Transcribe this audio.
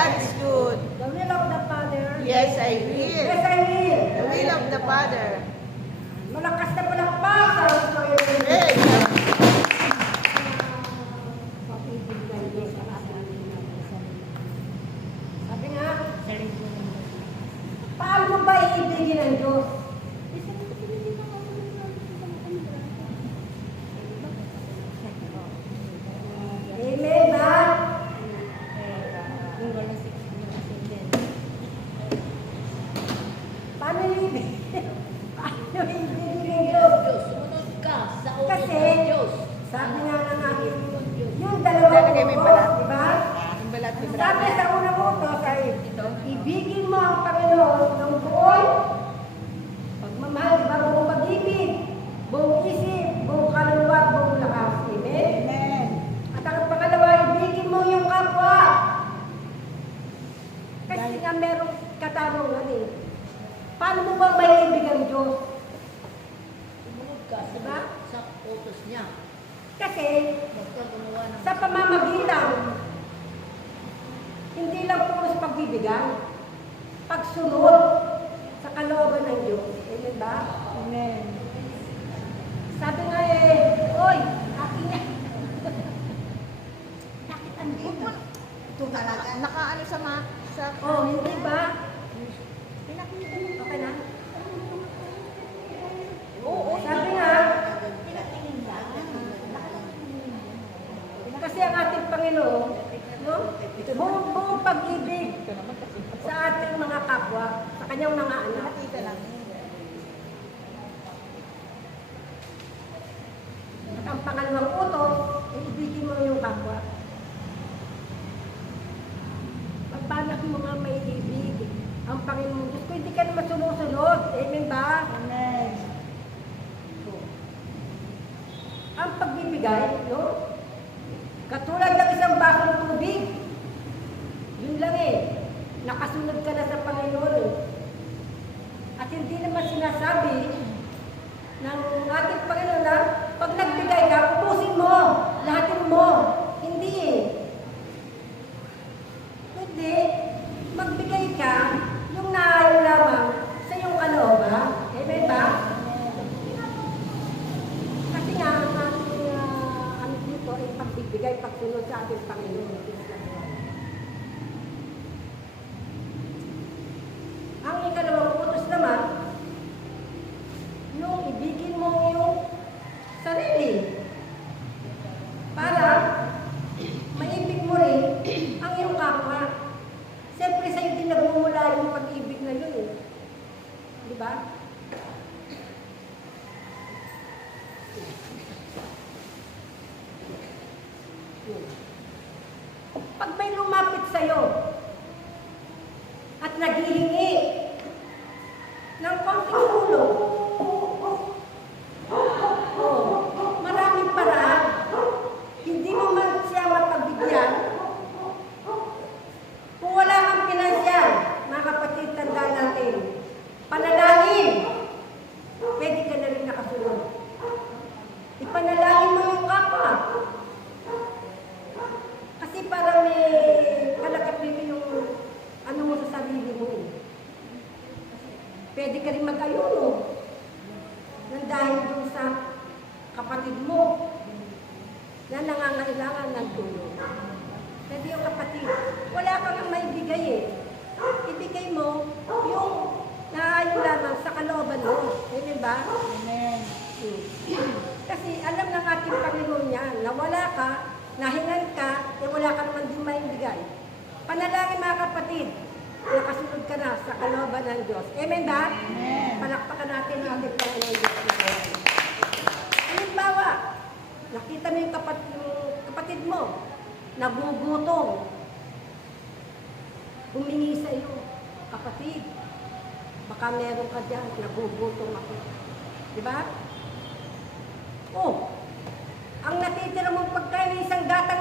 God is good. The will of the Father. Yes, I will. Yes, I will. The will of the Father. Malakas na palakpak sa gusto yun. Hey! Sabi nga, paano mo ba iibigin ang Diyos? Amen ba? Paano iibigin? Paano iibigin ang Diyos? Kasi, sabi nga ng aking, yung dalawang Lalagay mo yung balat. di ba? Yung balat ni Sabi brother. sa unang utos ay, ibigin mo ang Panginoon ng buong pagmamahal, di ba? Buong pag-ibig, buong isip, buong kaluluwa, buong lakas. Amen? Amen. At ang pangalawa, ibigin mo yung kapwa. Kasi nga merong katanungan eh. Paano mo bang maiibig ang Diyos? Diba? Sa utos niya. Kasi Basta gumawa ng sa pamamagitan, hindi lang puro sa pagbibigay, pagsunod sa kalooban ng Diyos. Amen ba? Amen. Sabi nga eh, oy, akin na. Bakit andito? Ito talaga. Nakaano sa... Oh, hindi ba? Okay na? Oo. Sabi nga, kasi ang ating Panginoon, no? Buong pag-ibig sa ating mga kapwa, sa kanyang mga anak. Nakita lang. At ang pangalawang utos, ibigin mo yung kapwa. Paano mo nga may ibig ang Panginoon Diyos ko, hindi ka naman sumusunod. Amen ba? Amen. Ang pagbibigay, no? Katulad ng isang basong tubig. Yun lang eh. Nakasunod ka na sa Panginoon eh. At hindi naman sinasabi ng ating Panginoon na pag nagbigay ka, ubusin mo, lahatin mo. Hindi eh. Hindi. Magbigay ka, yung naayon lamang sa iyong kalooban. Amen ba? Kasi nga, ang ating ano dito ay pagbibigay, pagsunod sa ating Panginoon. Ang ikalawang utos naman, yung ibigin mo yung sarili para maibig mo rin ang iyong kapwa. Siyempre sa'yo din nagmumula yung pag-ibig na yun eh. Di ba? Pag may lumapit sa'yo at naghihingi ng konting tulong, maraming paraan, hindi mo man siya mapagbigyan. Kung wala kang pinansiyal, mga kapatid, tandaan natin, panalangin, pwede ka na rin nakasunod. Ipanalangin mo yung kapwa. Kasi parang may kalakapin yung ano mo sa sarili mo eh. Pwede ka rin mag-ayuno nang dahil dun sa kapatid mo na nangangailangan ng tulong. Pwede yung kapatid, wala kang maibigay eh. Ibigay mo yung naayon lamang sa kalooban mo. Amen ba? Amen. Kasi alam ng ating Panginoon yan, na wala ka, nahingan ka, eh wala ka naman din maibigay. Panalangin mga kapatid, nakasunod ka na sa kalooban ng Diyos. Amen ba? Amen. Palakpakan natin ang ating Panginoon Diyos. Halimbawa, nakita mo yung kapatid mo, nagugutom. Humingi sa iyo, kapatid, baka meron ka dyan, nagugutom ako. Diba? Oh, ang natitira mong pagkain ng isang gatang